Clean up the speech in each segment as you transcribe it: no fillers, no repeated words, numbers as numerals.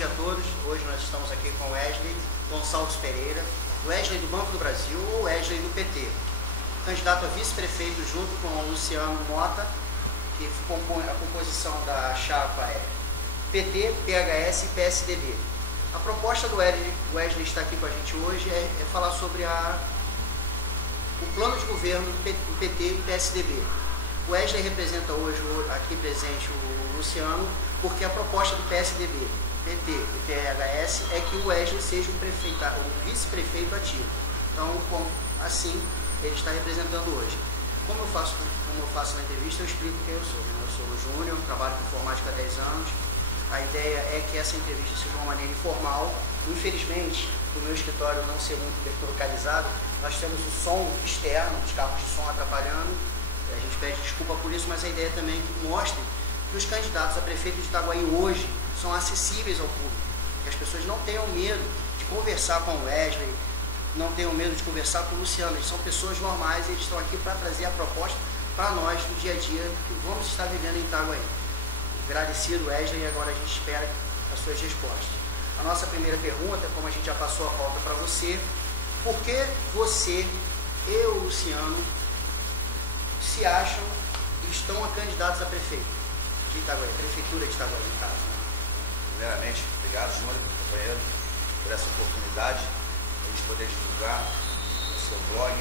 dia a todos. Hoje nós estamos aqui com Wesley Gonçalves Pereira, Wesley do Banco do Brasil ou Wesley do PT, candidato a vice-prefeito junto com o Luciano Mota, que compõe a composição da chapa é PT, PHS e PSDB. A proposta do Wesley estar aqui com a gente hoje é falar sobre o plano de governo do PT e PSDB. O Wesley representa hoje, aqui presente, o Luciano, porque a proposta do PSDB, PT e PHS é que o Wesley seja um vice-prefeito ativo. Então, assim, ele está representando hoje. Como eu faço na entrevista, eu explico quem eu sou. Eu sou o Júnior, trabalho com informática há 10 anos. A ideia é que essa entrevista seja de uma maneira informal. Infelizmente, o meu escritório não ser muito bem localizado, nós temos o som externo, os carros de som atrapalhando. A gente pede desculpa por isso, mas a ideia também é que mostre que os candidatos a prefeito de Itaguaí hoje são acessíveis ao público. Que as pessoas não tenham medo de conversar com o Wesley, não tenham medo de conversar com o Luciano. Eles são pessoas normais e eles estão aqui para trazer a proposta para nós no dia a dia que vamos estar vivendo em Itaguaí. Agradecido, Wesley, e agora a gente espera as suas respostas. A nossa primeira pergunta, como a gente já passou a pauta para você, por que você e o Luciano se acham e estão candidatos a prefeito de Itaguaí, prefeitura de Itaguaí, no caso? Primeiramente, obrigado, Júnior, companheiro, por essa oportunidade de a gente poder divulgar no seu blog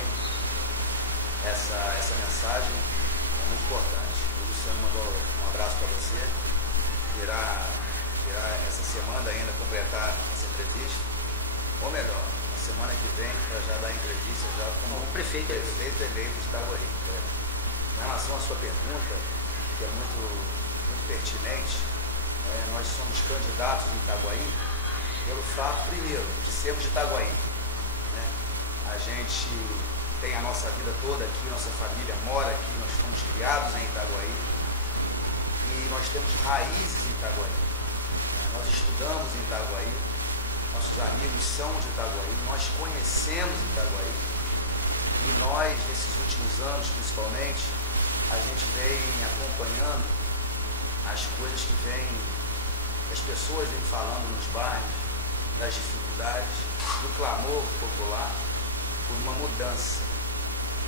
essa mensagem, é muito importante. O Luciano mandou um abraço para você, irá essa semana ainda completar essa entrevista, ou melhor, na semana que vem, para já dar entrevista já como prefeito eleito de Itaguaí. Em relação à sua pergunta, que é muito pertinente, nós somos candidatos em Itaguaí pelo fato, primeiro, de sermos de Itaguaí. Né? A gente tem a nossa vida toda aqui, nossa família mora aqui, nós fomos criados em Itaguaí e nós temos raízes em Itaguaí. Nós estudamos em Itaguaí, nossos amigos são de Itaguaí, nós conhecemos Itaguaí e nós, nesses últimos anos principalmente, a gente vem acompanhando as coisas que as pessoas vêm falando nos bairros, das dificuldades, do clamor popular por uma mudança,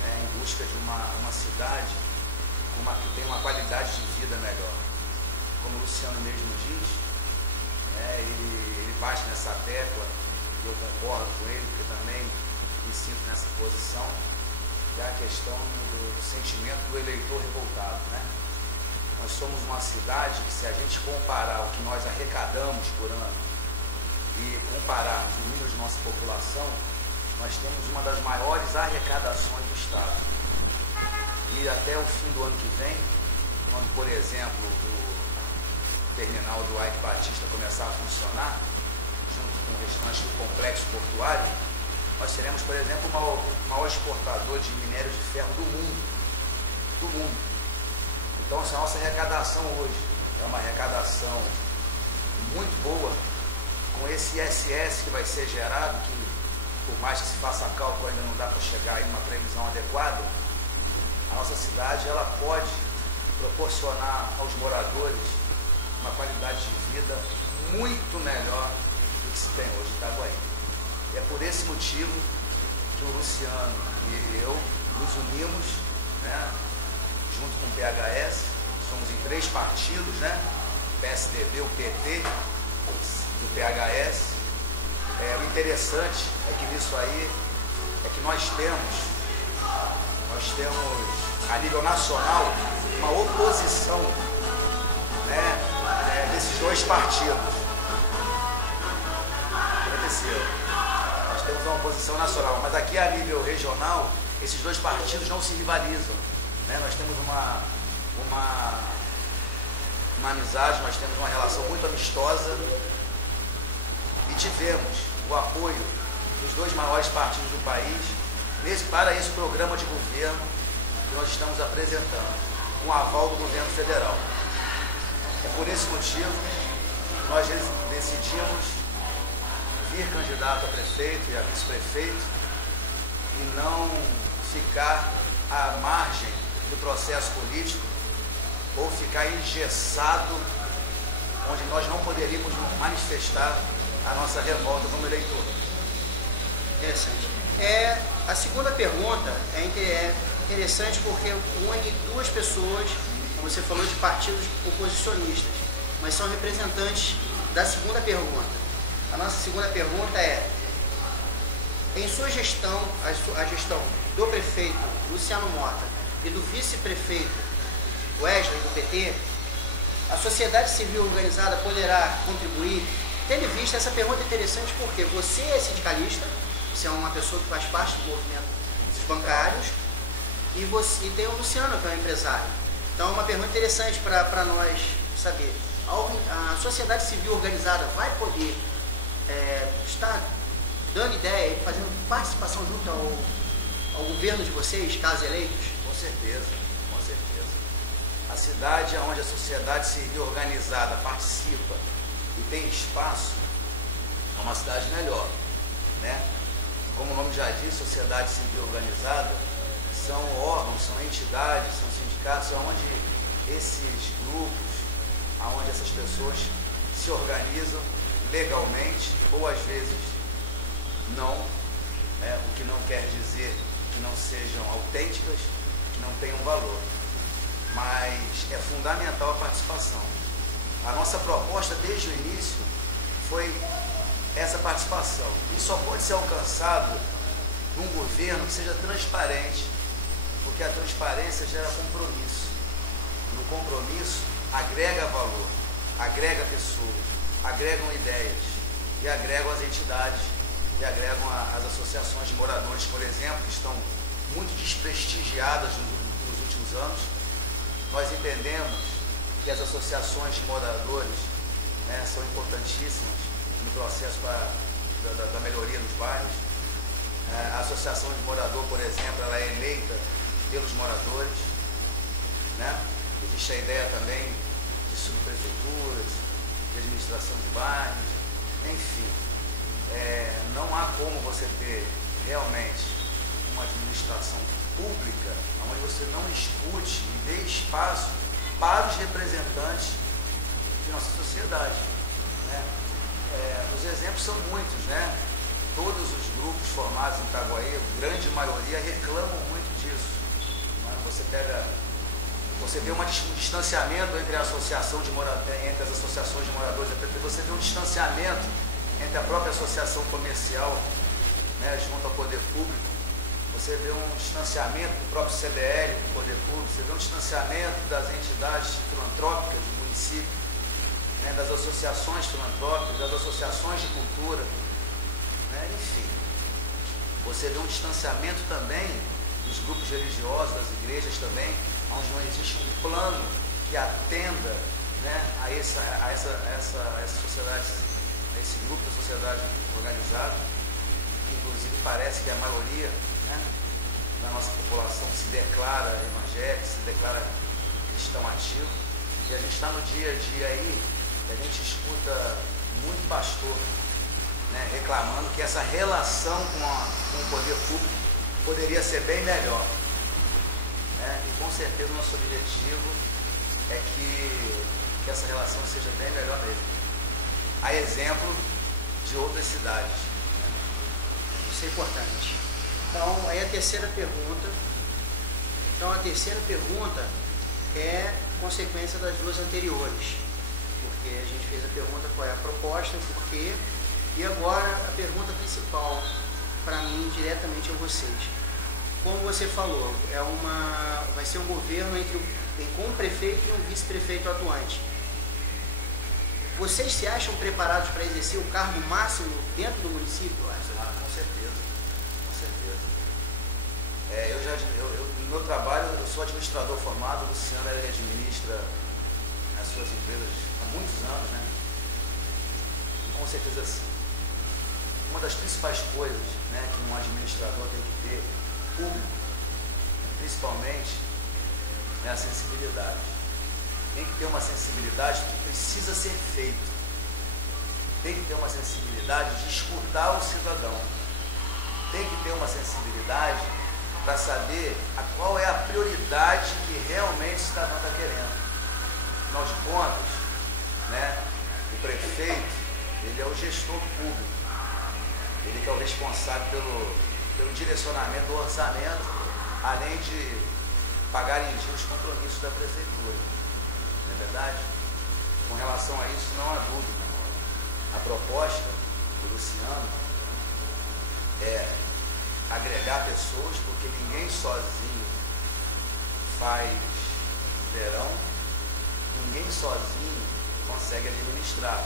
em busca de uma cidade que tem uma qualidade de vida melhor. Como o Luciano mesmo diz, ele bate nessa tecla, e eu concordo com ele, porque também me sinto nessa posição, que é a questão do sentimento do eleitor revoltado. Nós somos uma cidade que, se a gente comparar o que nós arrecadamos por ano e compararmos o número de nossa população, nós temos uma das maiores arrecadações do Estado. E até o fim do ano que vem, quando, por exemplo, o terminal do Ike Batista começar a funcionar, junto com o restante do complexo portuário, nós seremos, por exemplo, o maior exportador de minério de ferro do mundo. Então, essa nossa arrecadação hoje é uma arrecadação muito boa, com esse ISS que vai ser gerado, que por mais que se faça cálculo ainda não dá para chegar em uma previsão adequada, a nossa cidade ela pode proporcionar aos moradores uma qualidade de vida muito melhor do que se tem hoje em Itaguaí. E é por esse motivo que o Luciano e eu nos unimos, junto com o PHS, somos em 3 partidos, o PSDB, o PT, o PHS. O interessante é que nisso aí é que nós temos a nível nacional uma oposição desses 2 partidos. Nós temos uma oposição nacional, mas aqui a nível regional esses 2 partidos não se rivalizam. Nós temos uma amizade, nós temos uma relação muito amistosa e tivemos o apoio dos 2 maiores partidos do país para esse programa de governo que nós estamos apresentando, com o aval do governo federal. É por esse motivo que nós decidimos vir candidato a prefeito e a vice-prefeito e não ficar à margem do processo político ou ficar engessado onde nós não poderíamos manifestar a nossa revolta como eleitor. Interessante. A segunda pergunta é interessante porque une duas pessoas, como você falou, de partidos oposicionistas, mas são representantes da segunda pergunta. A nossa segunda pergunta é: em sua gestão, a gestão do prefeito Luciano Mota e do vice-prefeito Wesley, do PT, a sociedade civil organizada poderá contribuir? Tendo em vista, essa pergunta é interessante porque você é sindicalista, você é uma pessoa que faz parte do movimento dos bancários, e tem o Luciano, que é um empresário. Então é uma pergunta interessante para nós saber. A sociedade civil organizada vai poder estar dando ideia e fazendo participação junto ao governo de vocês, caso eleitos? Com certeza, com certeza. A cidade onde a sociedade civil organizada participa e tem espaço é uma cidade melhor, né? Como o nome já diz, sociedade civil organizada são órgãos, são entidades, são sindicatos, onde esses grupos, onde essas pessoas se organizam legalmente, ou às vezes não, o que não quer dizer que não sejam autênticas, que não tenham valor. Mas é fundamental a participação. A nossa proposta desde o início foi essa participação. Isso só pode ser alcançado num governo que seja transparente, porque a transparência gera compromisso. No compromisso agrega valor, agrega pessoas, agregam ideias e agregam as entidades e agregam as associações de moradores, por exemplo, que estão muito desprestigiadas nos últimos anos. Nós entendemos que as associações de moradores, né, são importantíssimas no processo da melhoria dos bairros. A associação de morador, por exemplo, ela é eleita pelos moradores, né? Existe a ideia também de subprefeituras, de administração de bairros, enfim. Não há como você ter realmente uma administração pública onde você não escute e dê espaço para os representantes de nossa sociedade, né? Os exemplos são muitos, né? Todos os grupos formados em Itaguaí, a grande maioria, reclamam muito disso, né? Você vê um distanciamento entre a associação entre as associações de moradores, você vê um distanciamento entre a própria associação comercial, né, junto ao poder público. Você vê um distanciamento do próprio CDL do poder público, você vê um distanciamento das entidades filantrópicas do município, né, das associações filantrópicas, das associações de cultura, né, enfim. Você vê um distanciamento também dos grupos religiosos, das igrejas também, onde não existe um plano que atenda, né, a essa sociedade, a esse grupo da sociedade organizada, que inclusive parece que a maioria, né, da nossa população se declara evangélica, se declara cristão ativo, e a gente está no dia a dia aí, a gente escuta muito pastor, né, reclamando que essa relação com o poder público poderia ser bem melhor. E com certeza o nosso objetivo é que essa relação seja bem melhor mesmo. A exemplo de outras cidades. Isso é importante. Então, aí a terceira pergunta. Então, a terceira pergunta é consequência das duas anteriores. Porque a gente fez a pergunta qual é a proposta, por quê, e agora a pergunta principal para mim, diretamente a vocês. Como você falou, vai ser um governo com um prefeito e um vice-prefeito atuante. Vocês se acham preparados para exercer o cargo máximo dentro do município? Com certeza, com certeza. No meu trabalho, eu sou administrador formado, o Luciano ele administra as suas empresas há muitos anos, né? E com certeza, uma das principais coisas, né, que um administrador tem que ter público, principalmente, é a sensibilidade. Tem que ter uma sensibilidade do que precisa ser feito. Tem que ter uma sensibilidade de escutar o cidadão. Tem que ter uma sensibilidade para saber qual é a prioridade que realmente o cidadão está querendo. Afinal de contas, né, o prefeito, ele é o gestor público, ele que é o responsável pelo direcionamento do orçamento, além de pagar em dia os compromissos da prefeitura. Não é verdade? Com relação a isso, não há dúvida. A proposta do Luciano é agregar pessoas, porque ninguém sozinho faz verão, ninguém sozinho consegue administrar.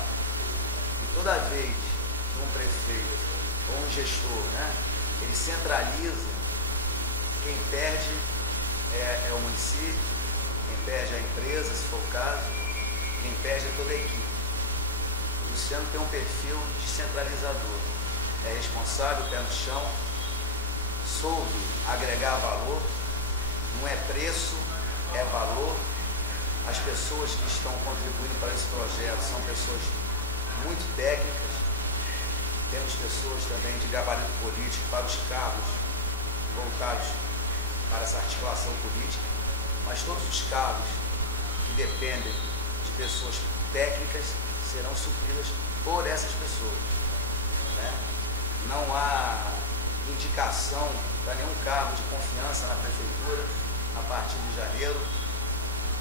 E toda vez que um prefeito ou um gestor, né, ele centraliza, quem perde é o município, quem perde é a empresa, se for o caso, quem perde é toda a equipe. O Luciano tem um perfil descentralizador, é responsável, pé no chão, soube agregar valor, não é preço, é valor. As pessoas que estão contribuindo para esse projeto são pessoas muito técnicas, temos pessoas também de gabarito político para os cargos voltados para essa articulação política, mas todos os cargos que dependem de pessoas técnicas serão supridas por essas pessoas, né? Não há indicação para nenhum cargo de confiança na prefeitura a partir de janeiro,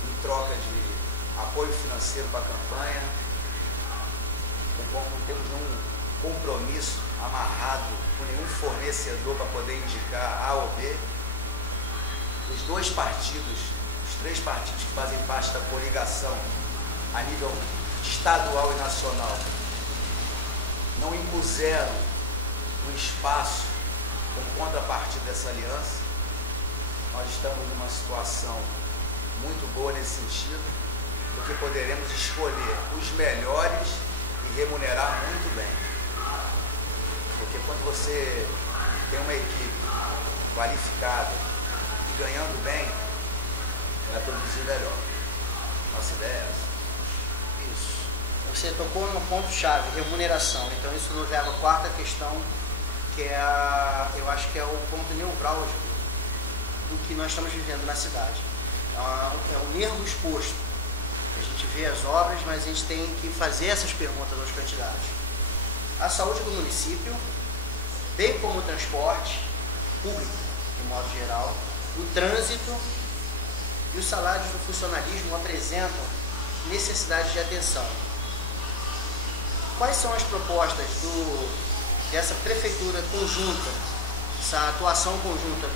em troca de apoio financeiro para a campanha, não temos nenhum compromisso amarrado com nenhum fornecedor para poder indicar A ou B. Os dois partidos, os três partidos que fazem parte da coligação a nível estadual e nacional, não impuseram um espaço como contrapartida dessa aliança. Nós estamos numa situação muito boa nesse sentido, porque poderemos escolher os melhores e remunerar muito bem. Porque quando você tem uma equipe qualificada e ganhando bem, vai produzir melhor. Nossa ideia é essa. Isso. Você tocou no ponto-chave, remuneração. Então isso nos leva à quarta questão, que é eu acho que é o ponto nevrálgico do que nós estamos vivendo na cidade. É o nervo exposto. A gente vê as obras, mas a gente tem que fazer essas perguntas aos candidatos. A saúde do município, bem como o transporte público, de modo geral, o trânsito e os salários do funcionalismo apresentam necessidade de atenção. Quais são as propostas dessa prefeitura conjunta, essa atuação conjunta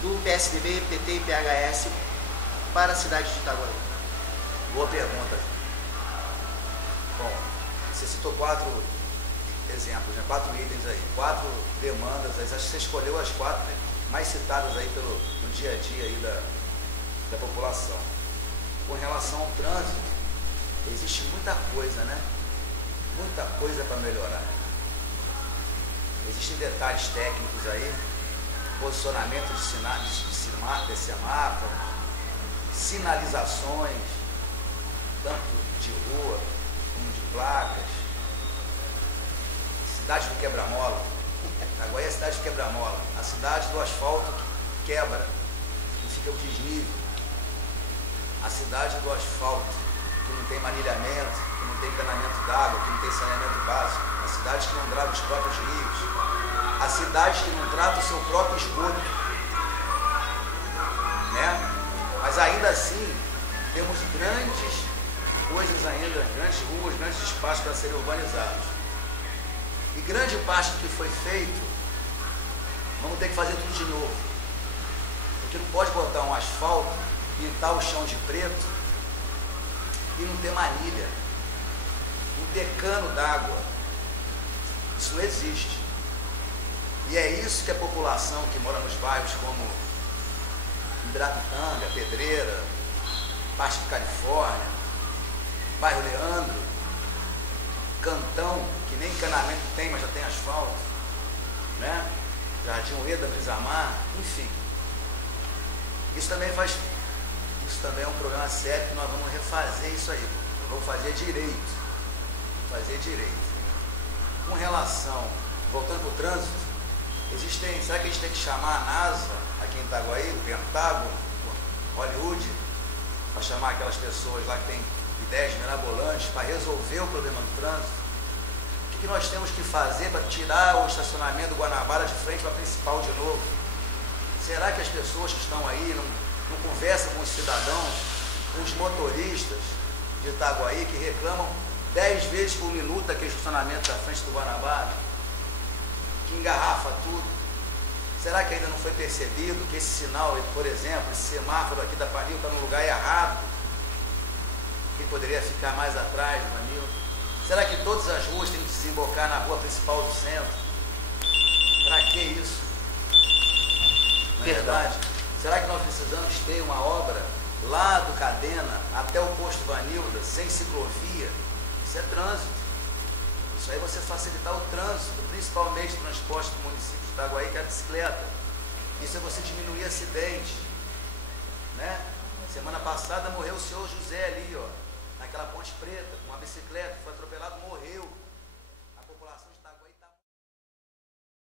do PSDB, PT e PHS para a cidade de Itaguaí? Boa pergunta. Bom, você citou 4 exemplos, né? 4 itens aí, 4 demandas, acho que você escolheu as 4 mais citadas aí no dia a dia aí da população. Com relação ao trânsito, existe muita coisa, né? Muita coisa para melhorar. Existem detalhes técnicos aí, posicionamento de semáforos, sinalizações, tanto de rua como de placas. Cidade do quebra-mola. Itaguaí é a cidade do quebra-mola. A cidade do asfalto que quebra, que fica o desnível. A cidade do asfalto, que não tem manilhamento, que não tem encanamento d'água, que não tem saneamento básico. A cidade que não grava os próprios rios. A cidade que não trata o seu próprio esgoto. Né? Mas ainda assim, temos grandes coisas ainda, grandes ruas, grandes espaços para serem urbanizados. E grande parte do que foi feito, vamos ter que fazer tudo de novo. Porque não pode botar um asfalto, pintar o chão de preto e não ter manilha, não ter cano d'água. Isso não existe. E é isso que a população que mora nos bairros como Ibirapitanga, Pedreira, Baixo de Califórnia, Bairro Leandro, Cantão, que nem encanamento tem, mas já tem asfalto, né? Jardim Ueda, Brisamar, enfim. Isso também é um problema sério que nós vamos refazer isso aí. Vamos fazer direito. Com relação, voltando para o trânsito, será que a gente tem que chamar a NASA aqui em Itaguaí, o Pentágono, Hollywood, para chamar aquelas pessoas lá que têm ideias mirabolantes para resolver o problema do trânsito. O que nós temos que fazer para tirar o estacionamento do Guanabara de frente para a principal de novo? Será que as pessoas que estão aí não conversam com os cidadãos, com os motoristas de Itaguaí que reclamam 10 vezes por minuto aquele estacionamento da frente do Guanabara, que engarrafa tudo? Será que ainda não foi percebido que esse sinal, por exemplo, esse semáforo aqui da Panil está no lugar errado, que poderia ficar mais atrás do Panil? Será que todas as ruas têm que desembocar na rua principal do centro? Para que isso? Não é verdade? Será que nós precisamos ter uma obra lá do Cadena até o posto Vanilda, sem ciclovia? Isso é trânsito. Isso aí é você facilitar o trânsito, principalmente o transporte do município de Itaguaí, que é a bicicleta. Isso é você diminuir acidente, né? Semana passada morreu o senhor José ali, ó, naquela ponte preta, com uma bicicleta, foi atropelado, morreu.